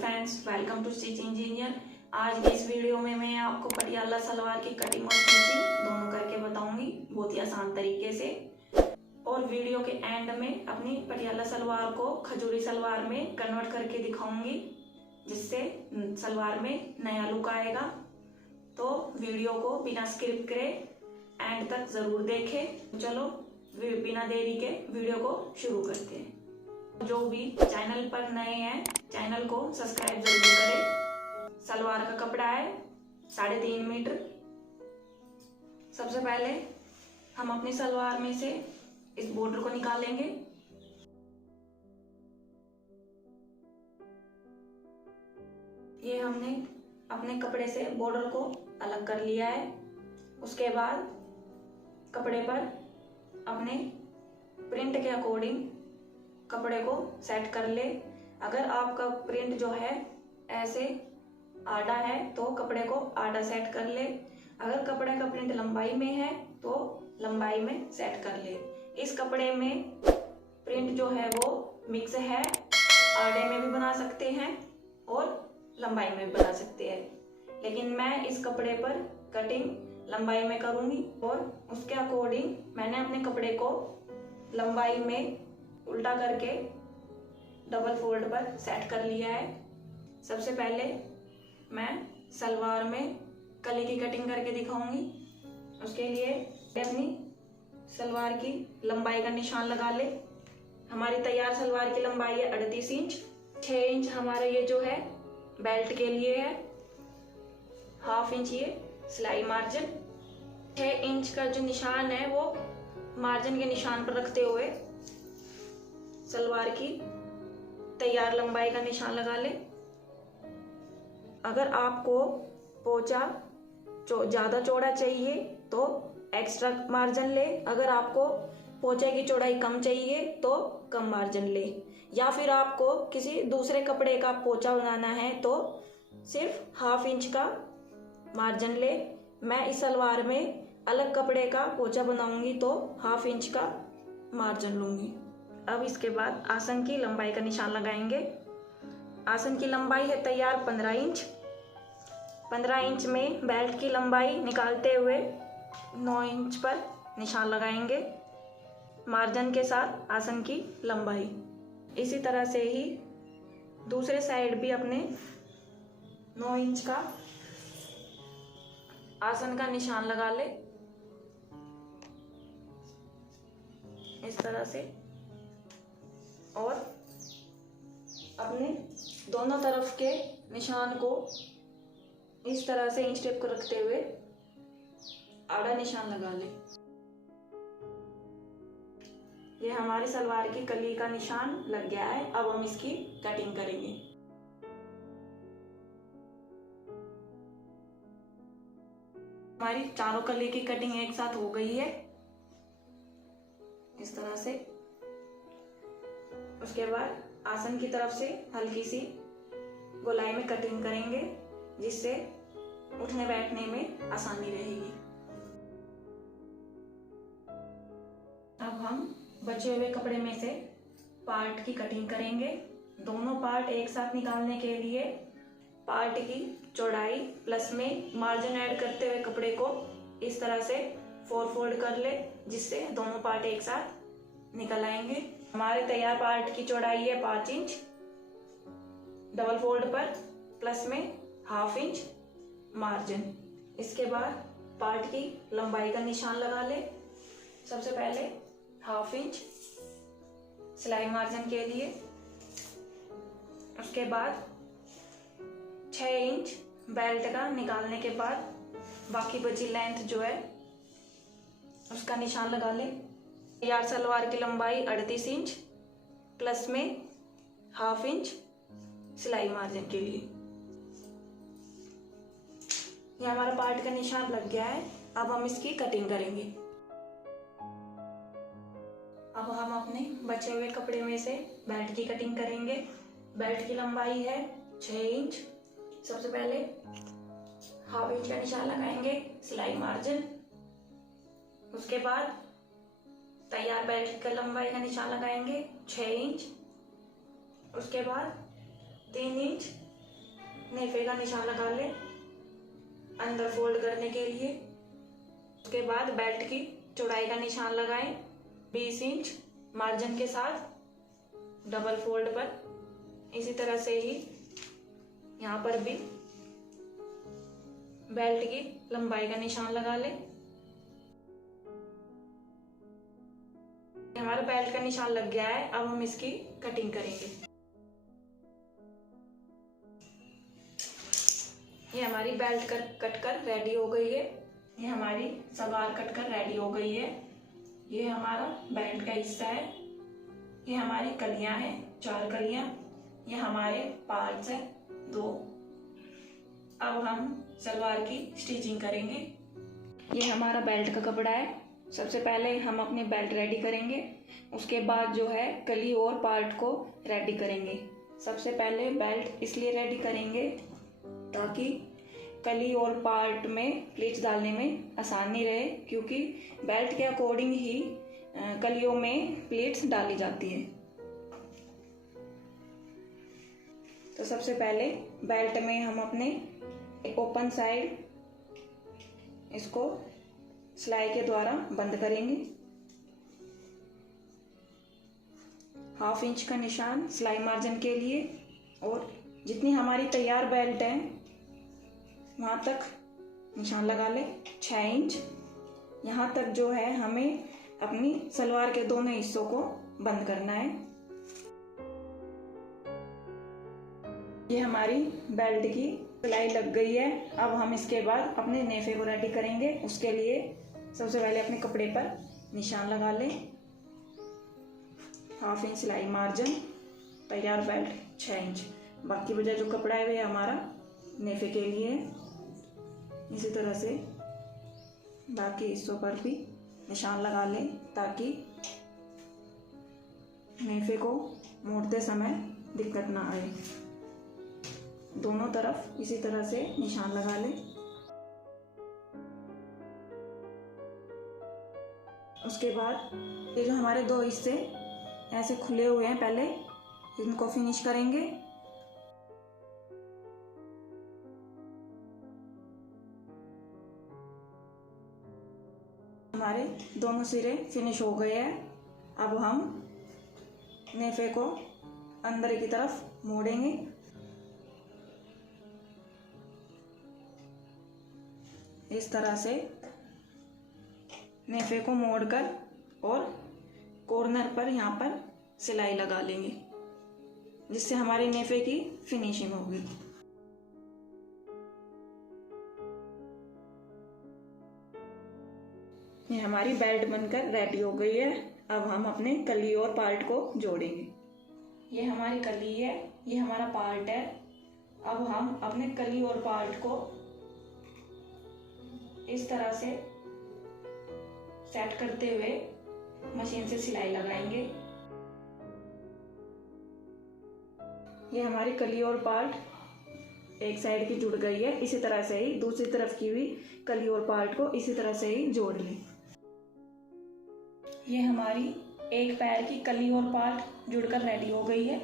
Friends, welcome to stitch engineer. आज की इस वीडियो में मैं आपको पटियाला सलवार की कटिंग और स्टिचिंग दोनों करके बताऊंगी बहुत ही आसान तरीके से। और वीडियो के एंड में अपनी पटियाला सलवार को खजूरी सलवार में कन्वर्ट करके दिखाऊंगी, जिससे सलवार में नया लुक आएगा। तो वीडियो को बिना स्किप करे एंड तक जरूर देखें। चलो बिना देरी के वीडियो को शुरू करते हैं। जो भी चैनल पर नए हैं, चैनल को सब्सक्राइब जरूर करें। सलवार का कपड़ा है 3.5 मीटर। सबसे पहले हम अपनी सलवार में से इस बॉर्डर को निकालेंगे। ये हमने अपने कपड़े से बॉर्डर को अलग कर लिया है। उसके बाद कपड़े पर अपने प्रिंट के अकॉर्डिंग कपड़े को सेट कर ले। अगर आपका प्रिंट जो है ऐसे आड़ा है तो कपड़े को आड़ा सेट कर ले। अगर कपड़े का प्रिंट लंबाई में है तो लंबाई में सेट कर ले। इस कपड़े में प्रिंट जो है वो मिक्स है, आड़े में भी बना सकते हैं और लंबाई में भी बना सकते हैं, लेकिन मैं इस कपड़े पर कटिंग लंबाई में करूंगी। और उसके अकॉर्डिंग मैंने अपने कपड़े को लंबाई में उल्टा करके डबल फोल्ड पर सेट कर लिया है। सबसे पहले मैं सलवार में कली की कटिंग करके दिखाऊंगी। उसके लिए अपनी सलवार की लंबाई का निशान लगा ले। हमारी तैयार सलवार की लंबाई है 38 इंच। 6 इंच हमारे ये जो है बेल्ट के लिए है, 1/2 इंच ये सिलाई मार्जिन। 6 इंच का जो निशान है वो मार्जिन के निशान पर रखते हुए सलवार की तैयार लंबाई का निशान लगा ले। अगर आपको पोंचा ज्यादा चौड़ा चाहिए तो एक्स्ट्रा मार्जिन ले। अगर आपको पोंचे की चौड़ाई कम चाहिए तो कम मार्जिन ले। या फिर आपको किसी दूसरे कपड़े का पोंचा बनाना है तो सिर्फ 1/2 इंच का मार्जिन ले। मैं इस सलवार में अलग कपड़े का पोंचा बनाऊंगी तो 1/2 इंच का मार्जिन लूंगी। अब इसके बाद आसन की लंबाई का निशान लगाएंगे। आसन की लंबाई है तैयार 15 इंच। 15 इंच में बेल्ट की लंबाई निकालते हुए 9 इंच पर निशान लगाएंगे, मार्जिन के साथ आसन की लंबाई। इसी तरह से ही दूसरे साइड भी अपने 9 इंच का आसन का निशान लगा ले, इस तरह से। और अपने दोनों तरफ के निशान को इस तरह से इंच टेप को रखते हुए आड़ा निशान लगा ले। ये हमारी सलवार की कली का निशान लग गया है। अब हम इसकी कटिंग करेंगे। हमारी चारों कली की कटिंग एक साथ हो गई है, इस तरह से। उसके बाद आसन की तरफ से हल्की सी गोलाई में कटिंग करेंगे, जिससे उठने बैठने में आसानी रहेगी। अब हम बचे हुए कपड़े में से पार्ट की कटिंग करेंगे। दोनों पार्ट एक साथ निकालने के लिए पार्ट की चौड़ाई प्लस में मार्जिन ऐड करते हुए कपड़े को इस तरह से 4 फोल्ड कर ले, जिससे दोनों पार्ट एक साथ निकल आएंगे। हमारे तैयार पार्ट की चौड़ाई है 5 इंच। डबल फोल्ड पर प्लस में 1/2 इंच मार्जिन। इसके बाद पार्ट की लंबाई का निशान लगा ले। सबसे पहले 1/2 इंच सिलाई मार्जिन के लिए। उसके बाद 6 इंच बेल्ट का निकालने के बाद बाकी बची लेंथ जो है उसका निशान लगा ले। तैयार सलवार की लंबाई 38 इंच प्लस में 1/2 इंच सिलाई मार्जिन के लिए। ये हमारा पार्ट का निशान लग गया है। अब हम इसकी कटिंग करेंगे। अब हम अपने बचे हुए कपड़े में से बेल्ट की कटिंग करेंगे। बेल्ट की लंबाई है 6 इंच। सबसे पहले 1/2 इंच का निशान लगाएंगे सिलाई मार्जिन। उसके बाद तैयार बेल्ट का लंबाई का निशान लगाएंगे 6 इंच। उसके बाद 3 इंच नेफे का निशान लगा ले अंदर फोल्ड करने के लिए। उसके बाद बेल्ट की चौड़ाई का निशान लगाएं 20 इंच मार्जिन के साथ डबल फोल्ड पर। इसी तरह से ही यहाँ पर भी बेल्ट की लंबाई का निशान लगा ले। हमारा बेल्ट का निशान लग गया है, अब हम इसकी कटिंग करेंगे। ये हमारी बेल्ट कट कर रेडी हो गई है। ये हमारी सलवार कट कर रेडी हो गई है। ये हमारा बेल्ट का हिस्सा है। ये हमारी कलियां हैं, 4 कलियां। ये हमारे पार्ट्स हैं 2। अब हम सलवार की स्टिचिंग करेंगे। ये हमारा बेल्ट का कपड़ा है। सबसे पहले हम अपनी बेल्ट रेडी करेंगे, उसके बाद जो है कली और पार्ट को रेडी करेंगे। सबसे पहले बेल्ट इसलिए रेडी करेंगे ताकि कली और पार्ट में प्लीट्स डालने में आसानी रहे, क्योंकि बेल्ट के अकॉर्डिंग ही कलियों में प्लीट्स डाली जाती है। तो सबसे पहले बेल्ट में हम अपने ओपन साइड इसको सिलाई के द्वारा बंद करेंगे। 1/2 इंच का निशान सिलाई मार्जिन के लिए, और जितनी हमारी तैयार बेल्ट है वहां तक निशान लगा ले 6 इंच। यहाँ तक जो है हमें अपनी सलवार के दोनों हिस्सों को बंद करना है। ये हमारी बेल्ट की सिलाई लग गई है। अब हम इसके बाद अपने नेफे को रेडी करेंगे। उसके लिए सबसे पहले अपने कपड़े पर निशान लगा लें। 1/2 इंच सिलाई मार्जिन, तैयार बेल्ट 6 इंच। बाकी बचा जो कपड़ा है वह हमारा नेफे के लिए है। इसी तरह से बाकी हिस्सों पर भी निशान लगा लें ताकि नेफे को मोड़ते समय दिक्कत ना आए। दोनों तरफ इसी तरह से निशान लगा लें। उसके बाद ये जो हमारे 2 हिस्से ऐसे खुले हुए हैं, पहले इनको फिनिश करेंगे। हमारे दोनों सिरे फिनिश हो गए हैं। अब हम नेफे को अंदर की तरफ मोड़ेंगे। इस तरह से नेफे को मोड़कर और कॉर्नर पर यहाँ पर सिलाई लगा लेंगे, जिससे हमारे नेफे की फिनिशिंग होगी। ये हमारी बेल्ट बनकर रेडी हो गई है। अब हम अपने कली और पार्ट को जोड़ेंगे। ये हमारी कली है, ये हमारा पार्ट है। अब हम अपने कली और पार्ट को इस तरह से सेट करते हुए मशीन से सिलाई लगाएंगे। ये हमारी कली और पार्ट एक साइड की जुड़ गई है। इसी तरह से ही दूसरी तरफ की भी कली और पार्ट को इसी तरह से ही जोड़ लें। ये हमारी एक पैर की कली और पार्ट जुड़कर रेडी हो गई है।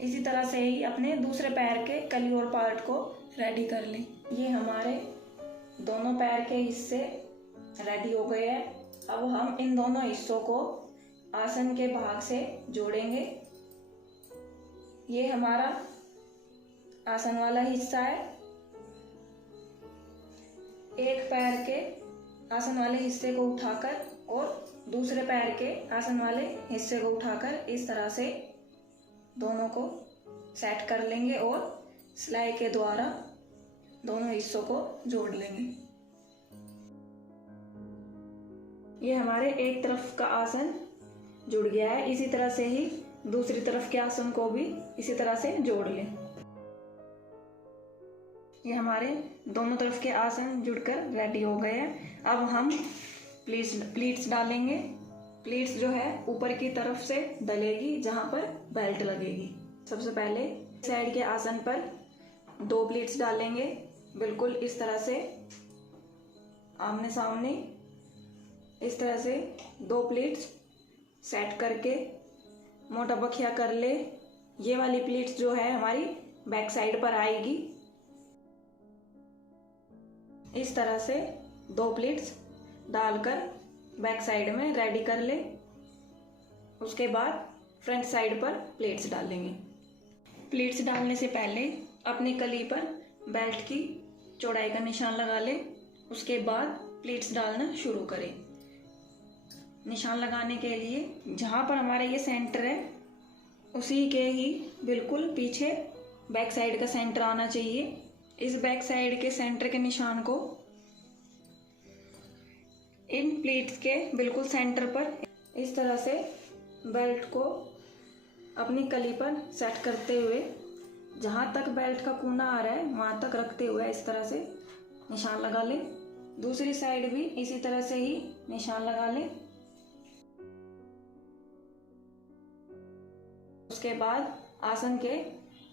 इसी तरह से ही अपने दूसरे पैर के कली और पार्ट को रेडी कर लें। ये हमारे दोनों पैर के हिस्से रेडी हो गए हैं। अब हम इन दोनों हिस्सों को आसन के भाग से जोड़ेंगे। ये हमारा आसन वाला हिस्सा है। एक पैर के आसन वाले हिस्से को उठाकर और दूसरे पैर के आसन वाले हिस्से को उठाकर इस तरह से दोनों को सेट कर लेंगे और सिलाई के द्वारा दोनों हिस्सों को जोड़ लेंगे। ये हमारे एक तरफ का आसन जुड़ गया है। इसी तरह से ही दूसरी तरफ के आसन को भी इसी तरह से जोड़ लें। ये हमारे दोनों तरफ के आसन जुड़कर रेडी हो गए हैं। अब हम प्लीट्स डालेंगे। प्लीट्स जो है ऊपर की तरफ से डलेगी जहां पर बेल्ट लगेगी। सबसे पहले साइड के आसन पर 2 प्लीट्स डालेंगे, बिल्कुल इस तरह से आमने सामने। इस तरह से 2 प्लीट्स सेट करके मोटा बखिया कर ले। ये वाली प्लीट्स जो है हमारी बैक साइड पर आएगी इस तरह से 2 प्लीट्स डालकर बैक साइड में रेडी कर ले। उसके बाद फ्रंट साइड पर प्लेट्स डालेंगे। प्लेट्स डालने से पहले अपनी कली पर बेल्ट की चौड़ाई का निशान लगा ले। उसके बाद प्लेट्स डालना शुरू करें। निशान लगाने के लिए जहाँ पर हमारा ये सेंटर है उसी के ही बिल्कुल पीछे बैक साइड का सेंटर आना चाहिए। इस बैक साइड के सेंटर के निशान को इन प्लेट्स के बिल्कुल सेंटर पर इस तरह से बेल्ट को अपनी कली पर सेट करते हुए जहाँ तक बेल्ट का कोना आ रहा है वहाँ तक रखते हुए इस तरह से निशान लगा ले। दूसरी साइड भी इसी तरह से ही निशान लगा ले। उसके बाद आसन के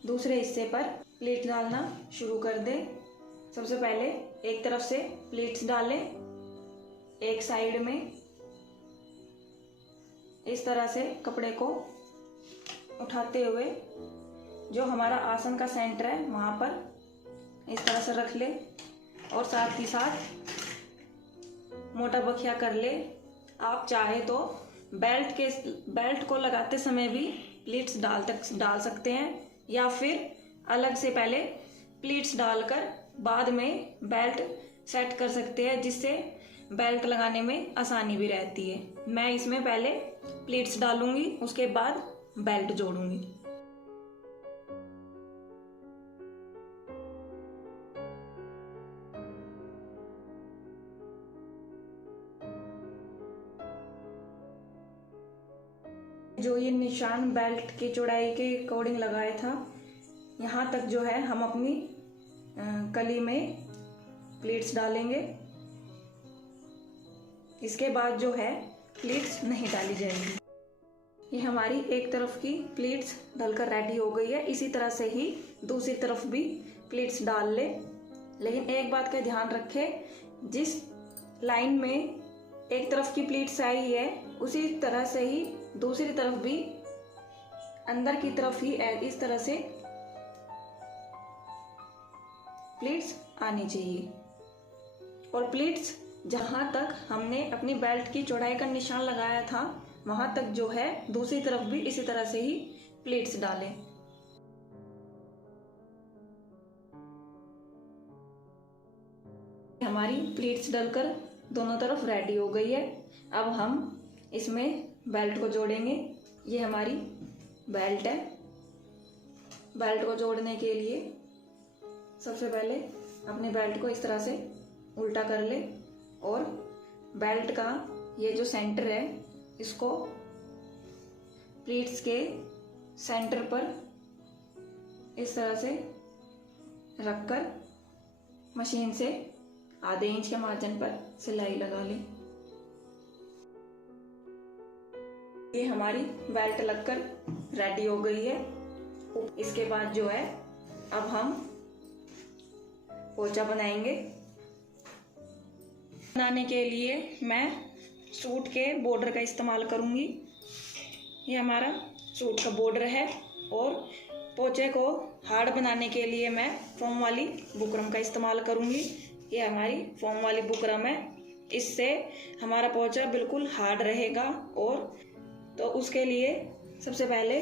दूसरे हिस्से पर प्लेट डालना शुरू कर दे। सबसे पहले एक तरफ से प्लेट्स डालें, एक साइड में इस तरह से कपड़े को उठाते हुए जो हमारा आसन का सेंटर है वहाँ पर इस तरह से रख ले और साथ ही साथ मोटा बखिया कर ले। आप चाहे तो बेल्ट को लगाते समय भी प्लीट्स डाल सकते हैं या फिर अलग से पहले प्लीट्स डालकर बाद में बेल्ट सेट कर सकते हैं, जिससे बेल्ट लगाने में आसानी भी रहती है। मैं इसमें पहले प्लीट्स डालूंगी, उसके बाद बेल्ट जोड़ूंगी। जो ये निशान बेल्ट की चौड़ाई के अकॉर्डिंग लगाया था, यहाँ तक जो है हम अपनी कली में प्लीट्स डालेंगे। इसके बाद जो है प्लीट्स नहीं डाली जाएगी। ये हमारी एक तरफ की प्लीट्स डलकर रेडी हो गई है। इसी तरह से ही दूसरी तरफ भी प्लीट्स डाल ले। लेकिन एक बात का ध्यान रखें, जिस लाइन में एक तरफ की प्लीट्स आई है उसी तरह से ही दूसरी तरफ भी अंदर की तरफ ही इस तरह से प्लीट्स आनी चाहिए। और प्लीट्स जहां तक हमने अपनी बेल्ट की चौड़ाई का निशान लगाया था वहां तक जो है दूसरी तरफ भी इसी तरह से ही प्लीट्स डालें। हमारी प्लीट्स डलकर दोनों तरफ रेडी हो गई है। अब हम इसमें बेल्ट को जोड़ेंगे। ये हमारी बेल्ट है। बेल्ट को जोड़ने के लिए सबसे पहले अपने बेल्ट को इस तरह से उल्टा कर ले और बेल्ट का ये जो सेंटर है इसको प्लीट्स के सेंटर पर इस तरह से रखकर मशीन से आधे इंच के मार्जिन पर सिलाई लगा लें। ये हमारी बेल्ट लगकर रेडी हो गई है। इसके बाद जो है अब हम पोंचा बनाएंगे। बनाने के लिए मैं सूट के बॉर्डर का इस्तेमाल करूंगी। ये हमारा सूट का बॉर्डर है और पोंचे को हार्ड बनाने के लिए मैं फोम वाली बुकरम का इस्तेमाल करूंगी। ये हमारी फोम वाली बुकरम है। इससे हमारा पोंचा बिल्कुल हार्ड रहेगा। और तो उसके लिए सबसे पहले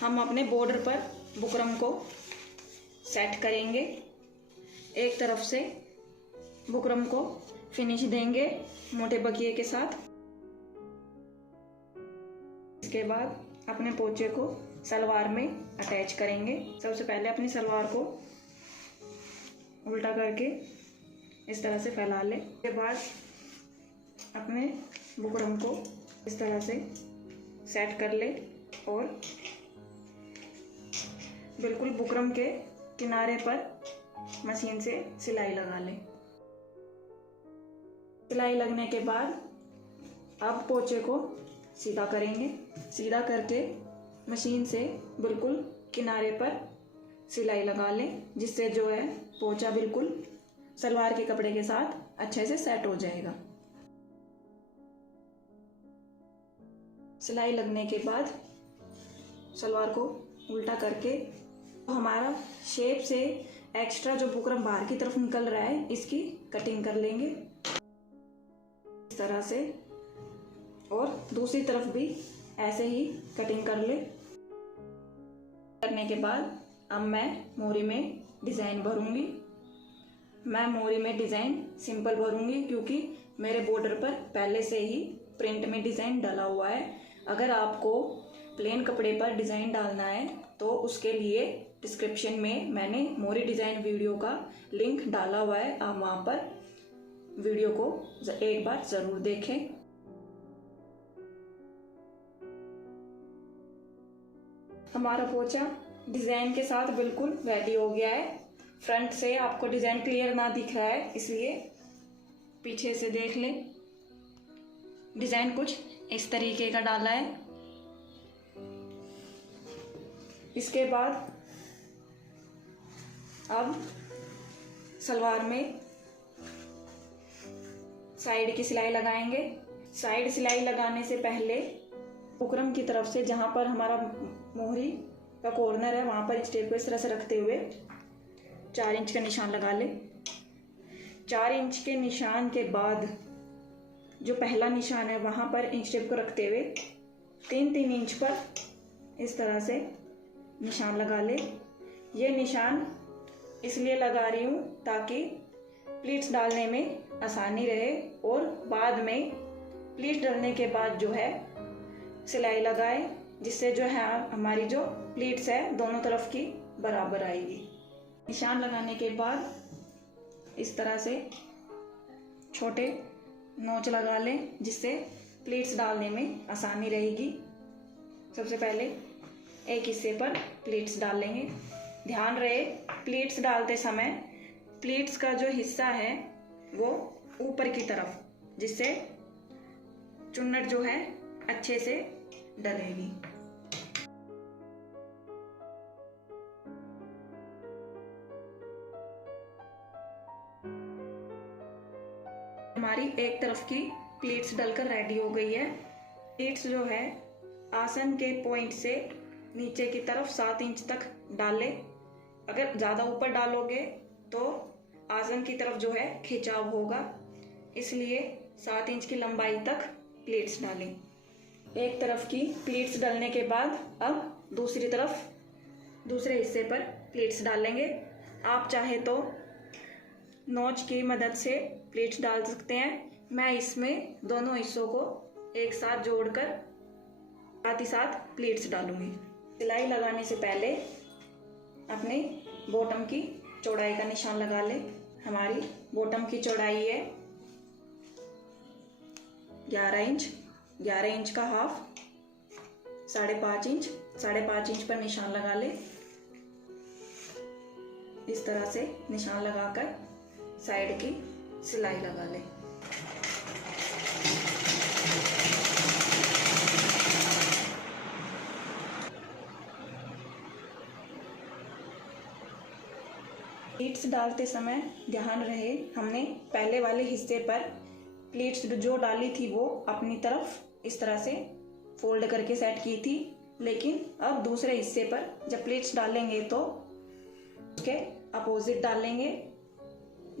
हम अपने बॉर्डर पर बुकरम को सेट करेंगे। एक तरफ से बुकरम को फिनिश देंगे मोटे बकिए के साथ। इसके बाद अपने पोंचे को सलवार में अटैच करेंगे। सबसे पहले अपनी सलवार को उल्टा करके इस तरह से फैला लें। इसके बाद अपने बुकरम को इस तरह से सेट कर ले और बिल्कुल बुकरम के किनारे पर मशीन से सिलाई लगा लें। सिलाई लगने के बाद अब पोंचे को सीधा करेंगे। सीधा करके मशीन से बिल्कुल किनारे पर सिलाई लगा लें, जिससे जो है पोंचा बिल्कुल सलवार के कपड़े के साथ अच्छे से सेट हो जाएगा। सिलाई लगने के बाद सलवार को उल्टा करके हमारा शेप से एक्स्ट्रा जो बुकरम बाहर की तरफ निकल रहा है इसकी कटिंग कर लेंगे इस तरह से, और दूसरी तरफ भी ऐसे ही कटिंग कर ले। करने के बाद अब मैं मोरी में डिज़ाइन भरूंगी। मैं मोरी में डिज़ाइन सिंपल भरूंगी क्योंकि मेरे बॉर्डर पर पहले से ही प्रिंट में डिज़ाइन डाला हुआ है। अगर आपको प्लेन कपड़े पर डिज़ाइन डालना है तो उसके लिए डिस्क्रिप्शन में मैंने मोरी डिज़ाइन वीडियो का लिंक डाला हुआ है, आप वहाँ पर वीडियो को एक बार ज़रूर देखें। हमारा पोंचा डिज़ाइन के साथ बिल्कुल रेडी हो गया है। फ्रंट से आपको डिज़ाइन क्लियर ना दिख रहा है इसलिए पीछे से देख लें। डिज़ाइन कुछ इस तरीके का डाला है। इसके बाद अब सलवार में साइड की सिलाई लगाएंगे। साइड सिलाई लगाने से पहले बुकरम की तरफ से जहाँ पर हमारा मोहरी का कॉर्नर है वहाँ पर इस टेप को इस तरह से रखते हुए 4 इंच का निशान लगा ले। 4 इंच के निशान के बाद जो पहला निशान है वहाँ पर इंच टेप को रखते हुए 3-3 इंच पर इस तरह से निशान लगा ले। ये निशान इसलिए लगा रही हूँ ताकि प्लीट्स डालने में आसानी रहे और बाद में प्लीट्स डालने के बाद जो है सिलाई लगाए, जिससे जो है हमारी जो प्लीट्स है दोनों तरफ की बराबर आएगी। निशान लगाने के बाद इस तरह से छोटे नोच लगा लें जिससे प्लीट्स डालने में आसानी रहेगी। सबसे पहले एक हिस्से पर प्लीट्स डालेंगे। ध्यान रहे प्लीट्स डालते समय प्लीट्स का जो हिस्सा है वो ऊपर की तरफ, जिससे चुन्नट जो है अच्छे से डलेगी। हमारी एक तरफ की प्लीट्स डलकर रेडी हो गई है। प्लीट्स जो है आसन के पॉइंट से नीचे की तरफ 7 इंच तक डालें। अगर ज़्यादा ऊपर डालोगे तो आसन की तरफ जो है खिंचाव होगा, इसलिए 7 इंच की लंबाई तक प्लीट्स डालें। एक तरफ की प्लीट्स डालने के बाद अब दूसरी तरफ दूसरे हिस्से पर प्लीट्स डालेंगे। आप चाहे तो नोच की मदद से प्लीट्स डाल सकते हैं। मैं इसमें दोनों हिस्सों को एक साथ जोड़कर साथ ही साथ प्लीट्स डालूंगी। सिलाई लगाने से पहले अपने बॉटम की चौड़ाई का निशान लगा ले। हमारी बॉटम की चौड़ाई है 11 इंच। 11 इंच का हाफ 5.5 इंच। 5.5 इंच पर निशान लगा ले। इस तरह से निशान लगाकर साइड की सिलाई लगा ले। प्लीट्स डालते समय ध्यान रहे हमने पहले वाले हिस्से पर प्लीट्स जो डाली थी वो अपनी तरफ इस तरह से फोल्ड करके सेट की थी, लेकिन अब दूसरे हिस्से पर जब प्लीट्स डालेंगे तो उसके अपोजिट डालेंगे,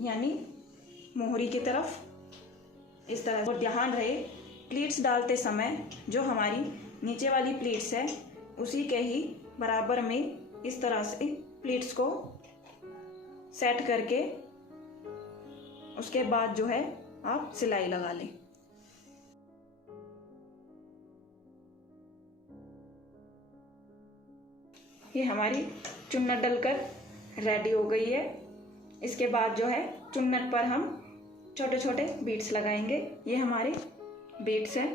यानी मोहरी की तरफ इस तरह। और ध्यान रहे प्लीट्स डालते समय जो हमारी नीचे वाली प्लीट्स है उसी के ही बराबर में इस तरह से प्लीट्स को सेट करके उसके बाद जो है आप सिलाई लगा लें। ये हमारी चुन्नट डलकर रेडी हो गई है। इसके बाद जो है चुन्नट पर हम छोटे छोटे बीट्स लगाएंगे। ये हमारे बीट्स हैं,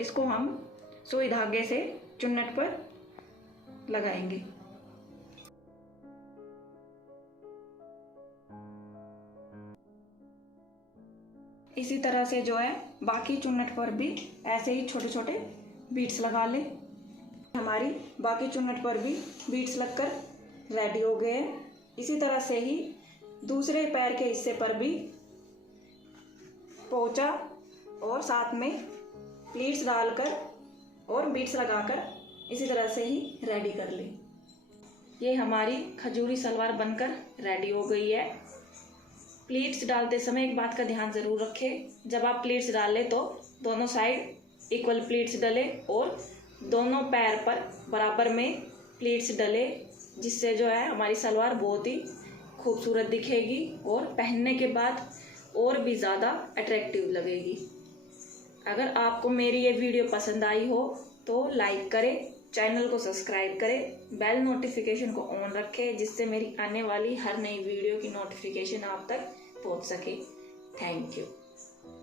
इसको हम सुई धागे से चुन्नट पर लगाएंगे। इसी तरह से जो है बाकी चुन्नट पर भी ऐसे ही छोटे छोटे बीट्स लगा ले। हमारी बाकी चुन्नट पर भी बीट्स लगकर रेडी हो गए हैं। इसी तरह से ही दूसरे पैर के हिस्से पर भी पोंचा और साथ में प्लीट्स डालकर और बीट्स लगाकर इसी तरह से ही रेडी कर ले। ये हमारी खजूरी सलवार बनकर रेडी हो गई है। प्लीट्स डालते समय एक बात का ध्यान ज़रूर रखें, जब आप प्लीट्स डालें तो दोनों साइड इक्वल प्लीट्स डले और दोनों पैर पर बराबर में प्लीट्स डले, जिससे जो है हमारी सलवार बहुत ही खूबसूरत दिखेगी और पहनने के बाद और भी ज़्यादा अट्रैक्टिव लगेगी। अगर आपको मेरी ये वीडियो पसंद आई हो तो लाइक करें, चैनल को सब्सक्राइब करें, बेल नोटिफिकेशन को ऑन रखें, जिससे मेरी आने वाली हर नई वीडियो की नोटिफिकेशन आप तक पहुंच सके। Thank you.